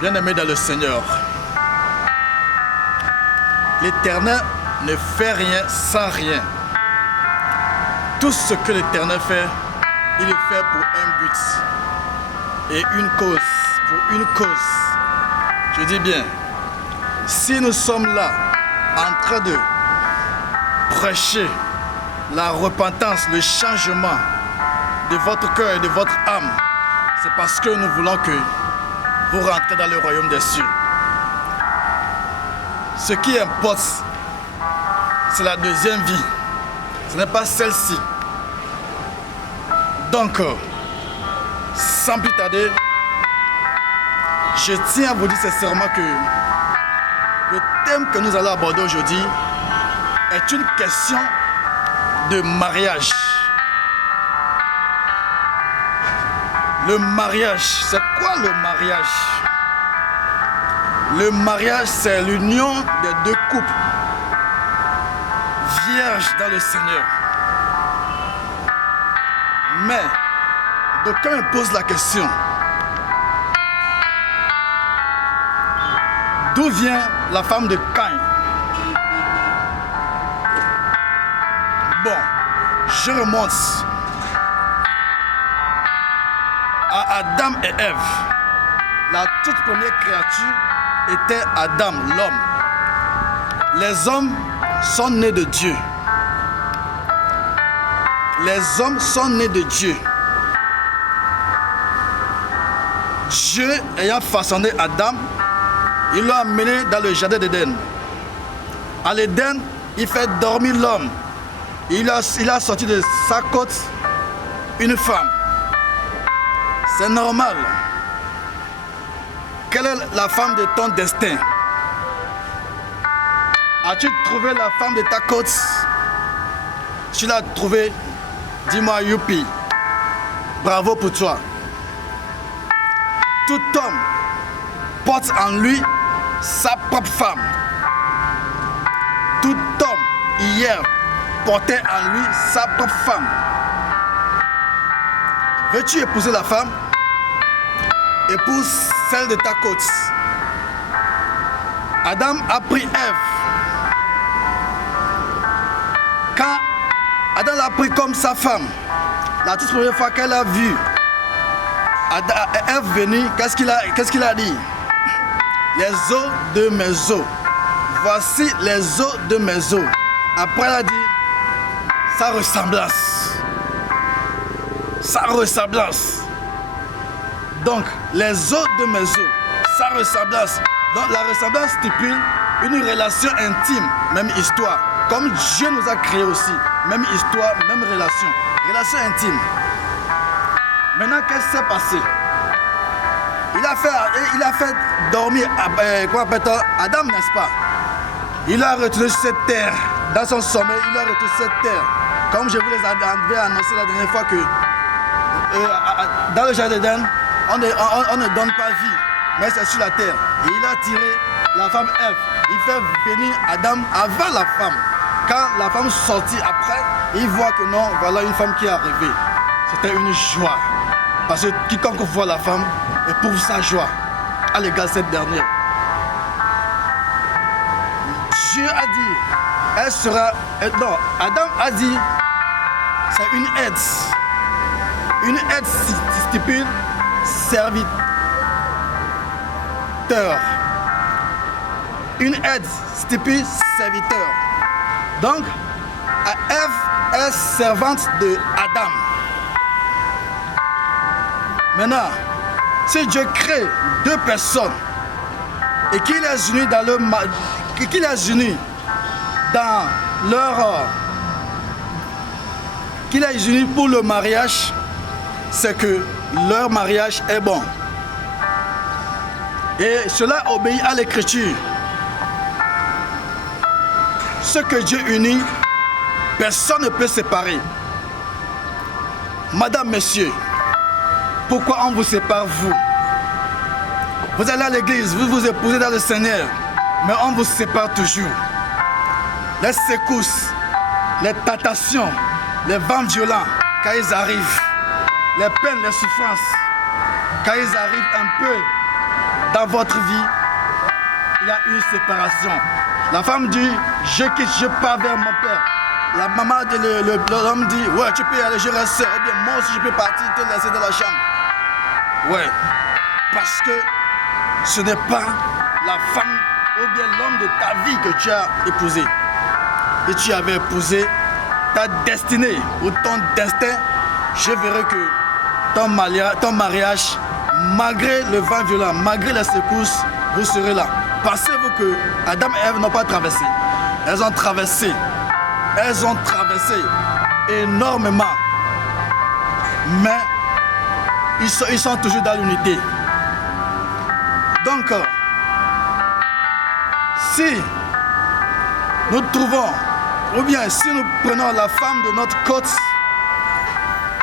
Bien-aimés dans le Seigneur, l'Éternel ne fait rien sans rien. Tout ce que l'Éternel fait, il le fait pour un but et une cause, pour une cause. Je dis bien, si nous sommes là en train de prêcher la repentance, le changement de votre cœur et de votre âme, c'est parce que nous voulons que vous rentrez dans le royaume des cieux. Ce qui importe, c'est la deuxième vie. Ce n'est pas celle-ci. Donc, sans plus tarder, je tiens à vous dire sincèrement que le thème que nous allons aborder aujourd'hui est une question de mariage. Le mariage, c'est quoi le mariage? Le mariage, c'est l'union des deux couples vierges dans le Seigneur. Mais, d'aucuns me posent la question, d'où vient la femme de Caïn? Bon, je remonte à Adam et Ève. La toute première créature était Adam, l'homme. Les hommes sont nés de Dieu. Les hommes sont nés de Dieu. Dieu ayant façonné Adam, il l'a amené dans le jardin d'Éden. À l'Éden, il fait dormir l'homme. Il a sorti de sa côte une femme. C'est normal. Quelle est la femme de ton destin? As-tu trouvé la femme de ta côte? Tu l'as trouvée? Dis-moi youpi. Bravo pour toi. Tout homme porte en lui sa propre femme. Tout homme hier portait en lui sa propre femme. Veux-tu épouser la femme? Épouse celle de ta côte. Adam a pris Ève. Quand Adam l'a pris comme sa femme, la toute première fois qu'elle a vu Ève venir, qu'est-ce qu'il a dit? Les os de mes os. Voici les os de mes os. Après, elle a dit sa ressemblance. Sa ressemblance. Donc, les os de mes os, sa ressemblance. Donc, la ressemblance stipule une relation intime, même histoire. Comme Dieu nous a créés aussi. Même histoire, même relation. Relation intime. Maintenant, qu'est-ce qui s'est passé? Il a fait dormir Adam, n'est-ce pas? Il a retenu cette terre. Dans son sommeil, il a retenu cette terre. Comme je vous les avais annoncé la dernière fois que dans le jardin d'Éden, on ne donne pas vie, mais c'est sur la terre. Et il a tiré la femme Ève. Il fait venir Adam avant la femme. Quand la femme sortit après, il voit que non, voilà une femme qui est arrivée. C'était une joie. Parce que quiconque voit la femme éprouve sa joie à l'égard de cette dernière. Dieu a dit, elle sera... Non, Adam a dit, c'est une aide. Une aide stipule serviteur. Une aide stipule serviteur. Donc, Ève est servante de Adam. Maintenant, si Dieu crée deux personnes et qu'il les unit qu'il les unit pour le mariage, c'est que leur mariage est bon. Et cela obéit à l'Écriture. Ce que Dieu unit, personne ne peut séparer. Madame, monsieur, pourquoi on vous sépare, vous? Vous allez à l'église, vous vous épousez dans le Seigneur, mais on vous sépare toujours. Les secousses, les tentations, les vents violents, quand ils arrivent, les peines, les souffrances, quand ils arrivent un peu dans dans votre vie, il y a une séparation. La femme dit, je quitte, je pars vers mon père. La maman, l'homme dit, ouais, tu peux y aller, je reste seul. Ou bien moi aussi, je peux partir, te laisser dans la chambre. Ouais, parce que ce n'est pas la femme ou bien l'homme de ta vie que tu as épousé. Et tu avais épousé ta destinée ou ton destin, je verrai que ton mariage, malgré le vent violent, malgré les secousses, vous serez là. Pensez-vous que Adam et Ève n'ont pas traversé? Elles ont traversé énormément. Mais ils sont toujours dans l'unité. Donc, si nous trouvons, ou bien si nous prenons la femme de notre côte,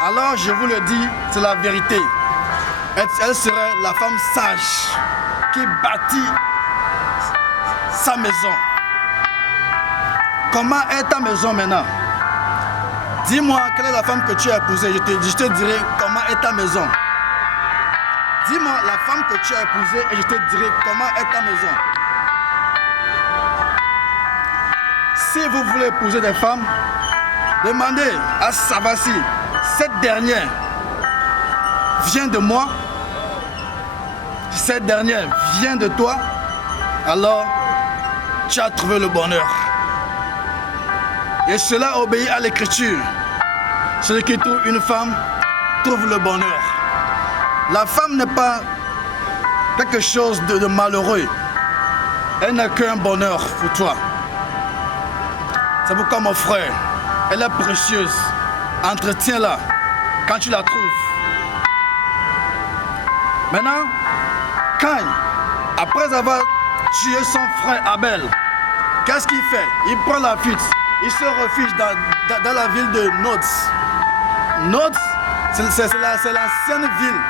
alors je vous le dis, c'est la vérité. Elle serait la femme sage qui bâtit sa maison. Comment est ta maison maintenant? Dis-moi, quelle est la femme que tu as épousée? Je te dirai comment est ta maison. Dis-moi la femme que tu as épousée et je te dirai comment est ta maison. Si vous voulez épouser des femmes, demandez à savoir si cette dernière vient de moi. Si cette dernière vient de toi, alors tu as trouvé le bonheur. Et cela obéit à l'écriture. Celui qui trouve une femme trouve le bonheur. La femme n'est pas quelque chose de malheureux. Elle n'a qu'un bonheur pour toi. C'est pourquoi mon frère, elle est précieuse. Entretiens-la quand tu la trouves. Maintenant, Caïn, après avoir tué son frère Abel, qu'est-ce qu'il fait? Il prend la fuite. Il se refuge dans la ville de Nod. Nod, c'est l'ancienne ville.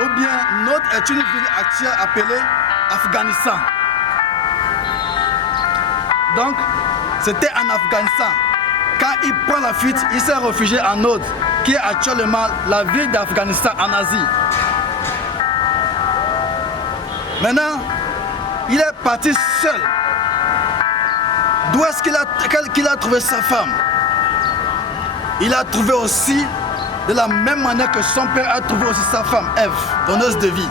Ou bien Nod est une ville actuelle appelée Afghanistan. Donc, c'était en Afghanistan. Quand il prend la fuite, il s'est réfugié à Nod, qui est actuellement la ville d'Afghanistan en Asie. Maintenant, il est parti seul. D'où est-ce qu'il a trouvé sa femme? Il a trouvé aussi, de la même manière que son père a trouvé aussi sa femme, Ève, donneuse de vie.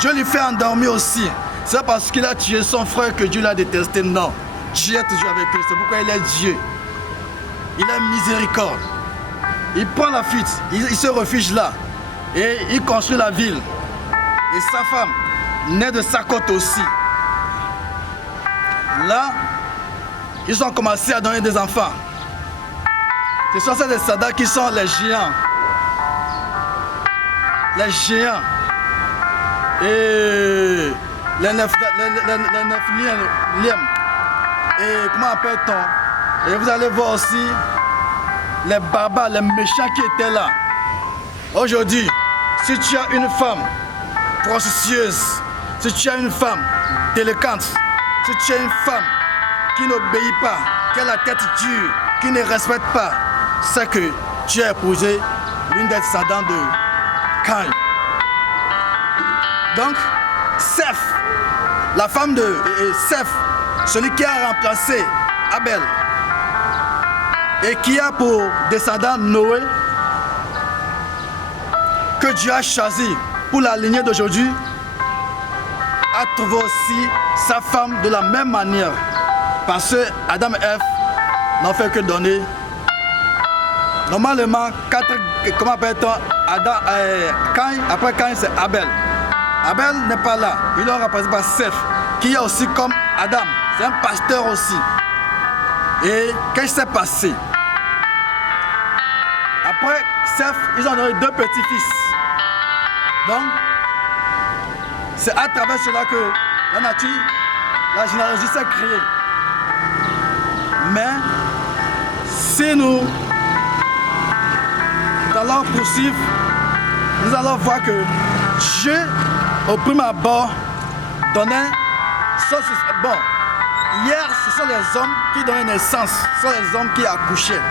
Dieu lui fait endormir aussi. C'est parce qu'il a tué son frère que Dieu l'a détesté. Non, Dieu est toujours avec lui. C'est pourquoi il est Dieu. Il a miséricorde. Il prend la fuite, il se refuge là. Et il construit la ville. Et sa femme naît de sa côte aussi. Là, ils ont commencé à donner des enfants. Ce sont ces descendants qui sont les géants. Les géants. Et les Nephilim. Et comment appelle-t-on? Et vous allez voir aussi les barbares, les méchants qui étaient là. Aujourd'hui, si tu as une femme prostitueuse, si tu as une femme délinquante, si tu as une femme qui n'obéit pas, qui a la tête dure, qui ne respecte pas, c'est que tu as épousé l'une des descendants de Caïn. Donc, Seth, la femme de Seth, celui qui a remplacé Abel et qui a pour descendant Noé, que Dieu a choisi pour la lignée d'aujourd'hui, a trouvé aussi sa femme de la même manière. Parce que Adam et Ève n'ont fait que donner. Normalement, comment appelle-t-on Caïn, après Caïn, c'est Abel. Abel n'est pas là. Il est remplacé par Seth, qui est aussi comme Adam. C'est un pasteur aussi. Et qu'est-ce qui s'est passé? Après Seth, ils ont donné 2 petits-fils. Donc, c'est à travers cela que la nature, la généalogie s'est créée. Mais si nous allons poursuivre, nous allons voir que Dieu, au premier abord, donnait... Bon, hier, ce sont les hommes qui donnaient naissance, ce sont les hommes qui accouchaient.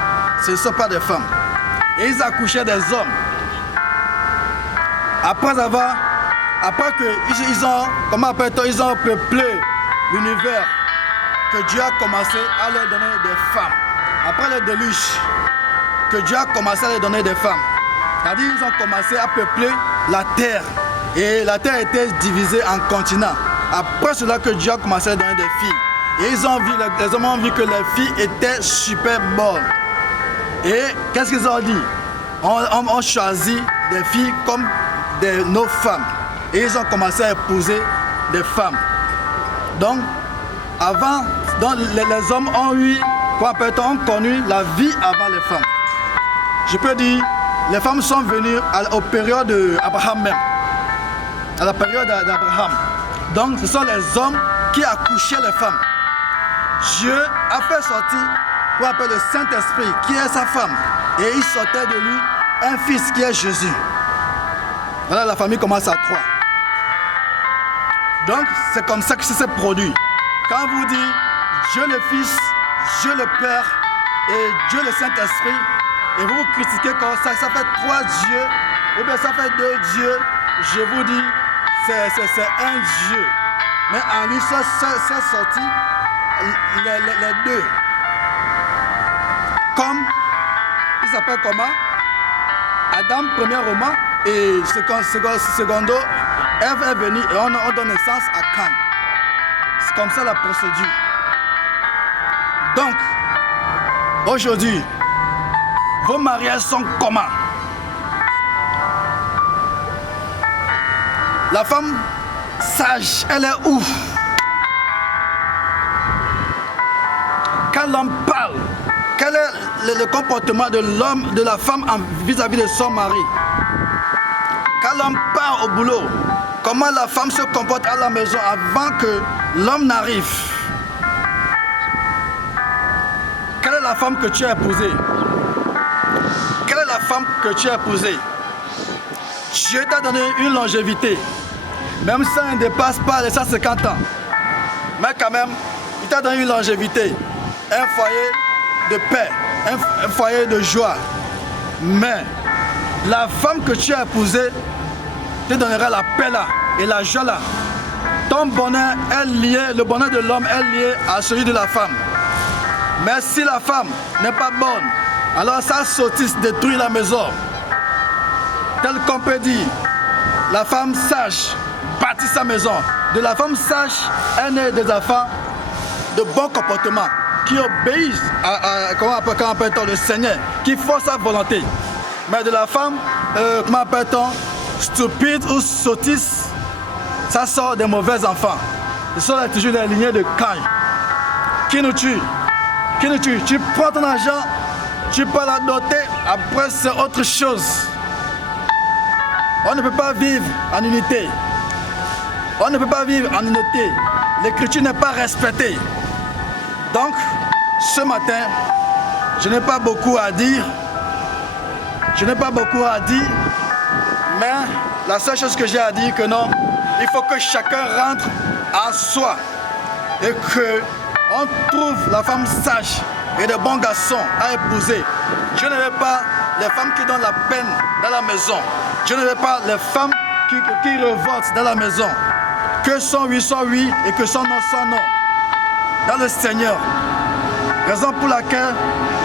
Ce ne sont pas des femmes. Et ils accouchaient des hommes. Après avoir après qu'ils ont, comment appelle-t-on, ils ont peuplé l'univers, que Dieu a commencé à leur donner des femmes. Après le déluge, que Dieu a commencé à leur donner des femmes. C'est-à-dire qu'ils ont commencé à peupler la terre. Et la terre était divisée en continents. Après cela que Dieu a commencé à leur donner des filles. Et ils ont vu, les hommes ont vu que les filles étaient super bonnes. Et qu'est-ce qu'ils ont dit? On choisit des filles comme nos femmes. Et ils ont commencé à épouser des femmes. Donc, avant, les hommes ont eu, ont connu la vie avant les femmes. Je peux dire, les femmes sont venues aux périodes d'Abraham même. À la période d'Abraham. Donc, ce sont les hommes qui accouchaient les femmes. Dieu a fait sortir, le Saint-Esprit, qui est sa femme. Et il sortait de lui un fils qui est Jésus. Voilà, la famille commence à 3. Donc, c'est comme ça que ça s'est produit. Quand vous dites Dieu le Fils, Dieu le Père et Dieu le Saint-Esprit, et vous critiquez comme ça fait 3 dieux, ou bien ça fait 2 dieux, je vous dis, c'est un Dieu. Mais en lui, c'est sorti les 2. Comme, il s'appelle comment? Adam, premièrement, et secondo, Ève est venue et on donne naissance à Caïn. C'est comme ça la procédure. Donc, aujourd'hui, vos mariages sont comment? La femme sage, elle est où? Quand l'homme parle, quel est le comportement de l'homme, de la femme vis-à-vis de son mari? Quand l'homme part au boulot, comment la femme se comporte à la maison avant que l'homme n'arrive? Quelle est la femme que tu as épousée? Quelle est la femme que tu as épousée? Dieu t'a donné une longévité. Même si ça ne dépasse pas les 150 ans. Mais quand même, il t'a donné une longévité. Un foyer de paix, un foyer de joie. Mais la femme que tu as épousée te donnera la paix là et la joie là. Ton bonheur est lié, le bonheur de l'homme est lié à celui de la femme. Mais si la femme n'est pas bonne, alors sa sottise détruit la maison. Tel qu'on peut dire, la femme sage bâtit sa maison. De la femme sage est né des enfants de bon comportement, qui obéissent comment appelle-t-on, le Seigneur, qui font sa volonté. Mais de la femme, comment appelle-t-on, stupide ou sottise, ça sort des mauvais enfants. Ce sont toujours les lignées de Caïn. Qui nous tue? Qui nous tue? Tu prends ton argent, tu peux la doter, après c'est autre chose. On ne peut pas vivre en unité. On ne peut pas vivre en unité. L'écriture n'est pas respectée. Donc, ce matin, je n'ai pas beaucoup à dire. Mais la seule chose que j'ai à dire, que non, il faut que chacun rentre en soi et qu'on trouve la femme sage et de bons garçons à épouser. Je ne veux pas les femmes qui donnent la peine dans la maison. Je ne veux pas les femmes qui révoltent dans la maison. Que son oui soit oui et que son non soit non. Dans le Seigneur. Raison pour laquelle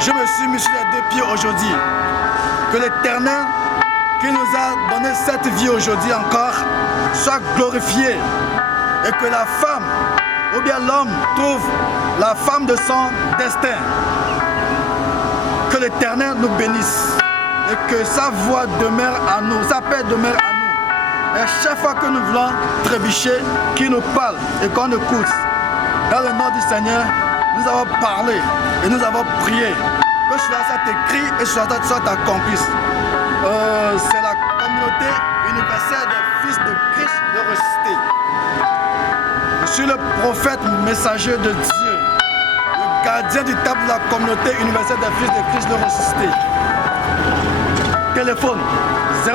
je me suis mis sur les 2 pieds aujourd'hui. Que l'Éternel qui nous a donné cette vie aujourd'hui encore soit glorifié. Et que la femme ou bien l'homme trouve la femme de son destin. Que l'Éternel nous bénisse. Et que sa voix demeure en nous, sa paix demeure en nous. Et chaque fois que nous voulons trébucher, qu'il nous parle et qu'on écoute. Dans le nom du Seigneur, nous avons parlé et nous avons prié. Que cela soit écrit et cela soit accompli. C'est la communauté universelle des fils de Christ de ressuscité. Je suis le prophète messager de Dieu, le gardien du temple de la communauté universelle des fils de Christ de ressuscité. Téléphone 00241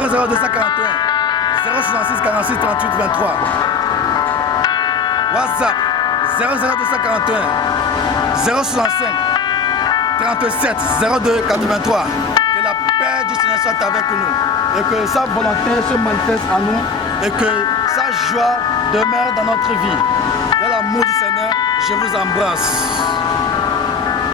066 46 38 23. WhatsApp 00241 065 37 02 83. Que la paix du Seigneur soit avec nous et que sa volonté se manifeste en nous et que sa joie demeure dans notre vie. Dans l'amour du Seigneur, je vous embrasse.